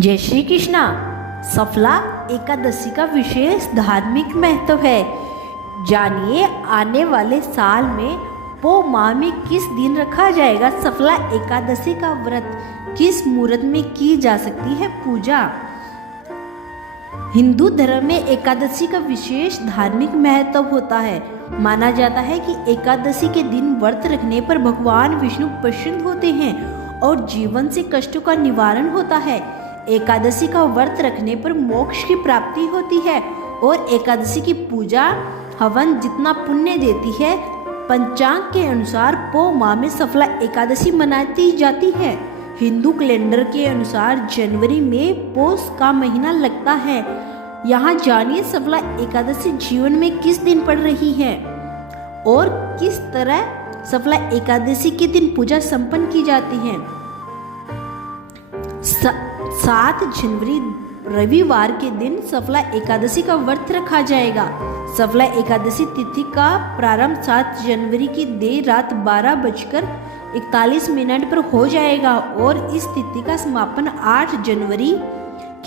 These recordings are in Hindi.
जय श्री कृष्णा। सफला एकादशी का विशेष धार्मिक महत्व है। जानिए आने वाले साल में पौ माह में किस दिन रखा जाएगा सफला एकादशी का व्रत, किस मुहूर्त में की जा सकती है पूजा। हिंदू धर्म में एकादशी का विशेष धार्मिक महत्व होता है। माना जाता है कि एकादशी के दिन व्रत रखने पर भगवान विष्णु प्रसन्न होते हैं और जीवन से कष्टों का निवारण होता है। एकादशी का व्रत रखने पर मोक्ष की प्राप्ति होती है और एकादशी की पूजा हवन जितना पुण्य देती है। पंचांग के अनुसार पौ माह में सफला एकादशी मनाई जाती है। हिंदू कैलेंडर के अनुसार जनवरी में पौष का महीना लगता है। यहाँ जानिए सफला एकादशी जीवन में किस दिन पड़ रही है और किस तरह सफला एकादशी के दिन पूजा संपन्न की जाती है। 7 जनवरी रविवार के दिन सफला एकादशी का व्रत रखा जाएगा। सफला एकादशी तिथि का प्रारंभ 7 जनवरी की देर रात 12:41 पर हो जाएगा और इस तिथि का समापन 8 जनवरी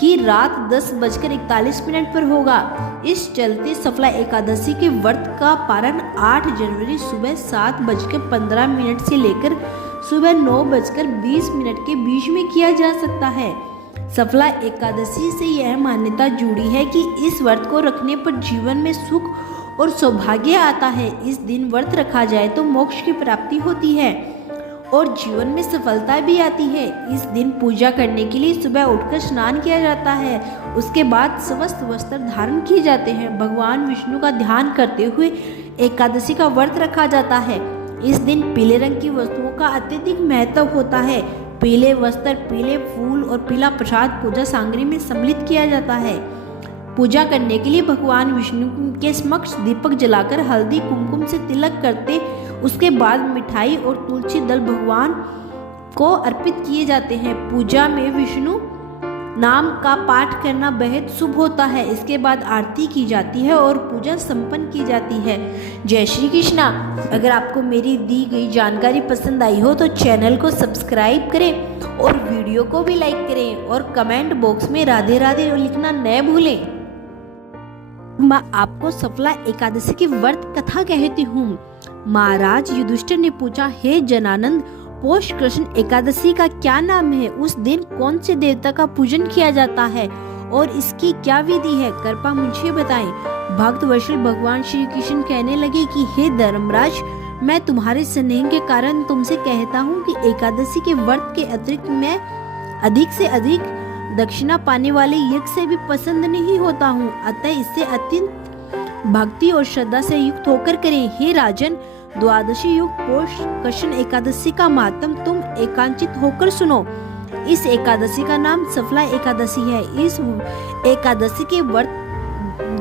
की रात 10:41 पर होगा। इस चलते सफला एकादशी के व्रत का पारण 8 जनवरी सुबह 7:15 से लेकर सुबह 9:20 के बीच में किया जा सकता है। सफला एकादशी से यह मान्यता जुड़ी है कि इस व्रत को रखने पर जीवन में सुख और सौभाग्य आता है। इस दिन व्रत रखा जाए तो मोक्ष की प्राप्ति होती है और जीवन में सफलता भी आती है। इस दिन पूजा करने के लिए सुबह उठकर स्नान किया जाता है। उसके बाद स्वस्थ वस्त्र धारण किए जाते हैं। भगवान विष्णु का ध्यान करते हुए एकादशी का व्रत रखा जाता है। इस दिन पीले रंग की वस्तुओं का अत्यधिक महत्व होता है। पीले वस्त्र, पीले फूल और पीला प्रसाद पूजा सामग्री में सम्मिलित किया जाता है। पूजा करने के लिए भगवान विष्णु के समक्ष दीपक जलाकर हल्दी कुमकुम से तिलक करते, उसके बाद मिठाई और तुलसी दल भगवान को अर्पित किए जाते हैं। पूजा में विष्णु नाम का पाठ करना बेहद शुभ होता है। इसके बाद आरती की जाती है और पूजा संपन्न की जाती है। जय श्री कृष्णा। अगर आपको मेरी दी गई जानकारी पसंद आई हो तो चैनल को सब्सक्राइब करें और वीडियो को भी लाइक करें और कमेंट बॉक्स में राधे राधे लिखना न भूलें। मैं आपको सफला एकादशी की व्रत कथा कहती हूँ। महाराज युधिष्ठिर ने पूछा, हे जनानंद, पौष कृष्ण एकादशी का क्या नाम है? उस दिन कौन से देवता का पूजन किया जाता है और इसकी क्या विधि है? कृपया मुझे बताएं। भक्त वत्सल भगवान श्री कृष्ण कहने लगे कि हे धर्मराज, मैं तुम्हारे स्नेह के कारण तुमसे कहता हूँ कि एकादशी के व्रत के अतिरिक्त मैं अधिक से अधिक दक्षिणा पाने वाले यज्ञ से भी पसंद नहीं होता हूँ। अतः इससे अत्यंत भक्ति और श्रद्धा से युक्त होकर करें। हे राजन, द्वादशी युक्त पौष कृष्ण एकादशी का महात्म तुम एकांचित होकर सुनो। इस एकादशी का नाम सफला एकादशी है। इस एकादशी के व्रत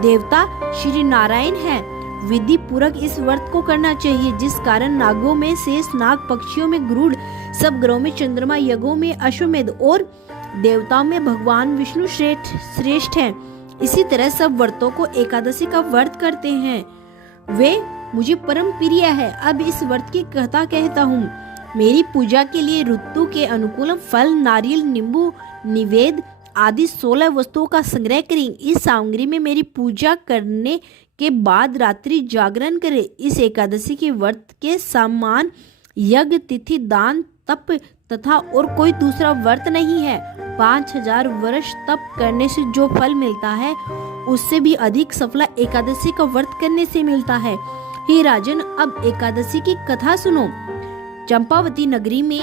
देवता श्री नारायण हैं। विधि पूर्वक इस व्रत को करना चाहिए, जिस कारण नागों में शेष नाग, पक्षियों में गरुड़, सब ग्रहों में चंद्रमा, यज्ञों में अश्वमेध और देवताओं में भगवान विष्णु श्रेष्ठ हैं। इसी तरह सब व्रतों को एकादशी का व्रत करते हैं। वे मुझे परम प्रिय है। अब इस व्रत की कथा कहता हूँ। मेरी पूजा के लिए ऋतु के अनुकूल फल, नारियल, नींबू, निवेद आदि 16 वस्तुओं का संग्रह करें। इस सामग्री में मेरी पूजा करने के बाद रात्रि जागरण करें। इस एकादशी के व्रत के समान यज्ञ, तिथि, दान, तप तथा और कोई दूसरा व्रत नहीं है। 5000 वर्ष तप करने से जो फल मिलता है उससे भी अधिक सफला एकादशी का व्रत करने से मिलता है। हे राजन, अब एकादशी की कथा सुनो। चंपावती नगरी में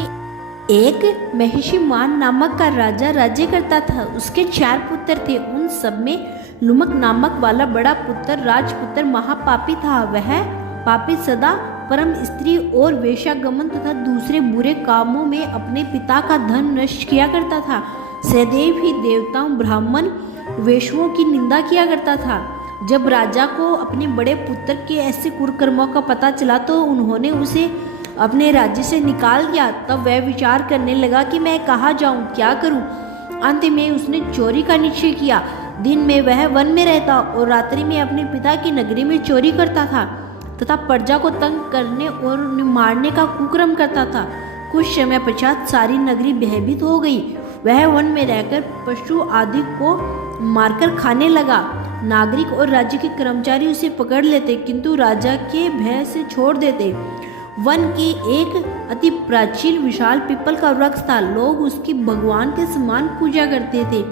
एक महिषीमान नामक का राजा राज्य करता था। उसके 4 पुत्र थे। उन सब में लुमक नामक वाला बड़ा पुत्र राजपुत्र महापापी था। वह पापी सदा परम स्त्री और वेश्यागमन तथा दूसरे बुरे कामों में अपने पिता का धन नष्ट किया करता था। सदैव ही देवताओं, ब्राह्मण, वेश्याओं की निंदा किया करता था। जब राजा को अपने बड़े पुत्र के ऐसे कुकर्मों का पता चला तो उन्होंने उसे अपने राज्य से निकाल दिया। तब वह विचार करने लगा कि मैं कहाँ जाऊँ, क्या करूँ। अंत में उसने चोरी का निश्चय किया। दिन में वह वन में रहता और रात्रि में अपने पिता की नगरी में चोरी करता था तथा प्रजा को तंग करने और मारने का कुकर्म करता था। कुछ समय पश्चात सारी नगरी भयभीत हो गई। वह वन में रहकर पशु आदि को मारकर खाने लगा। नागरिक और राज्य के कर्मचारी उसे पकड़ लेते, किंतु राजा के भय से छोड़ देते। वन की एक अति प्राचीन विशाल पीपल का वृक्ष था। लोग उसकी भगवान के समान पूजा करते थे।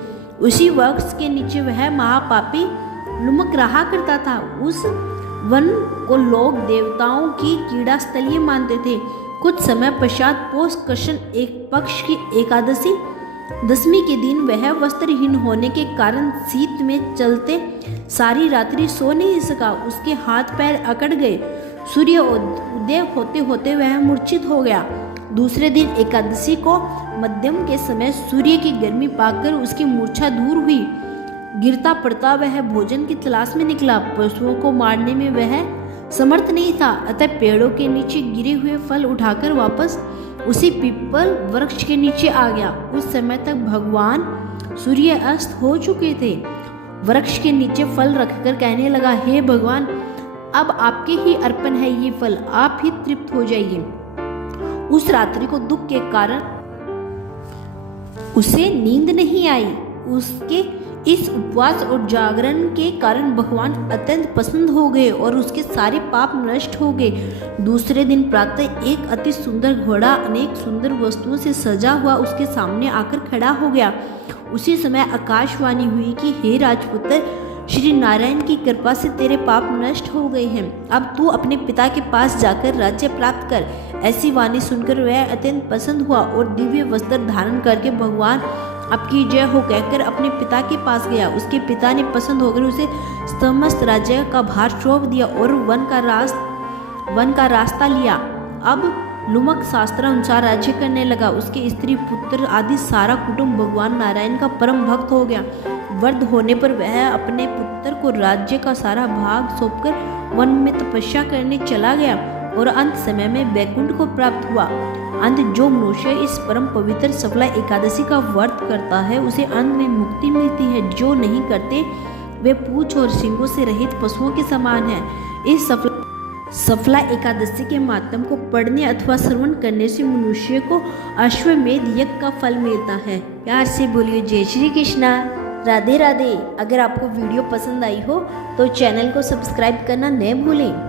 उसी वृक्ष के नीचे वह महापापी लुमक रहा करता था। उस वन को लोग देवताओं की क्रीड़ा स्थलीय मानते थे। कुछ समय पश्चात पौष कृष्ण एक पक्ष की एकादशी दशमी के दिन वह वस्त्रहीन होने के कारण शीत में चलते सारी रात्रि सो नहीं सका। उसके हाथ पैर अकड़ गए। सूर्य उदय होते होते वह मूर्छित हो गया। दूसरे दिन एकादशी को मध्यम के समय सूर्य की गर्मी पाकर उसकी मूर्छा दूर हुई। गिरता पड़ता वह भोजन की तलाश में निकला। पशुओं को मारने में वह समर्थ नहीं था, अतः पेड़ों के नीचे गिरे हुए फल उठाकर वापस उसी पीपल वृक्ष के नीचे आ गया। उस समय तक भगवान सूर्य अस्त हो चुके थे। वृक्ष के नीचे फल रखकर कहने लगा, हे भगवान, अब आपके ही अर्पण है ये फल, आप ही तृप्त हो जाइए। उस रात्रि को दुख के कारण उसे नींद नहीं आई। उसके इस उपवास और जागरण के कारण भगवान अत्यंत प्रसन्न हो गए और उसके सारे पाप नष्ट हो गए। दूसरे दिन प्रातः एक अति सुंदर घोड़ा अनेक सुंदर वस्तुओं से सजा हुआ उसके सामने आकर खड़ा हो गया। उसी समय आकाशवाणी हुई कि हे राजपुत्र, श्री नारायण की कृपा से तेरे पाप नष्ट हो गए हैं। अब तू अपने पिता के पास जाकर राज्य प्राप्त कर। ऐसी वाणी सुनकर वह अत्यंत प्रसन्न हुआ और दिव्य वस्त्र धारण करके भगवान आपकी जय हो कहकर अपने पिता के पास गया। उसके पिता ने पसंद होकर उसे समस्त राज्य का भार सौंप दिया और वन का रास्ता लिया। अब लुमक शास्त्रानुसार राज्य करने लगा। उसके स्त्री पुत्र आदि सारा कुटुंब भगवान नारायण का परम भक्त हो गया। वृद्ध होने पर वह अपने पुत्र को राज्य का सारा भाग सौंपकर वन में तपस्या करने चला गया और अंत समय में वैकुंठ को प्राप्त हुआ। अंत जो मनुष्य इस परम पवित्र सफला एकादशी का व्रत करता है उसे अंत में मुक्ति मिलती है। जो नहीं करते वे पूंछ और सींगों से रहित पशुओं के समान हैं। इस सफला एकादशी के मातम को पढ़ने अथवा श्रवण करने से मनुष्य को अश्वमेध यज्ञ का फल मिलता है। प्यार से बोलिए जय श्री कृष्णा, राधे राधे। अगर आपको वीडियो पसंद आई हो तो चैनल को सब्सक्राइब करना न भूलें।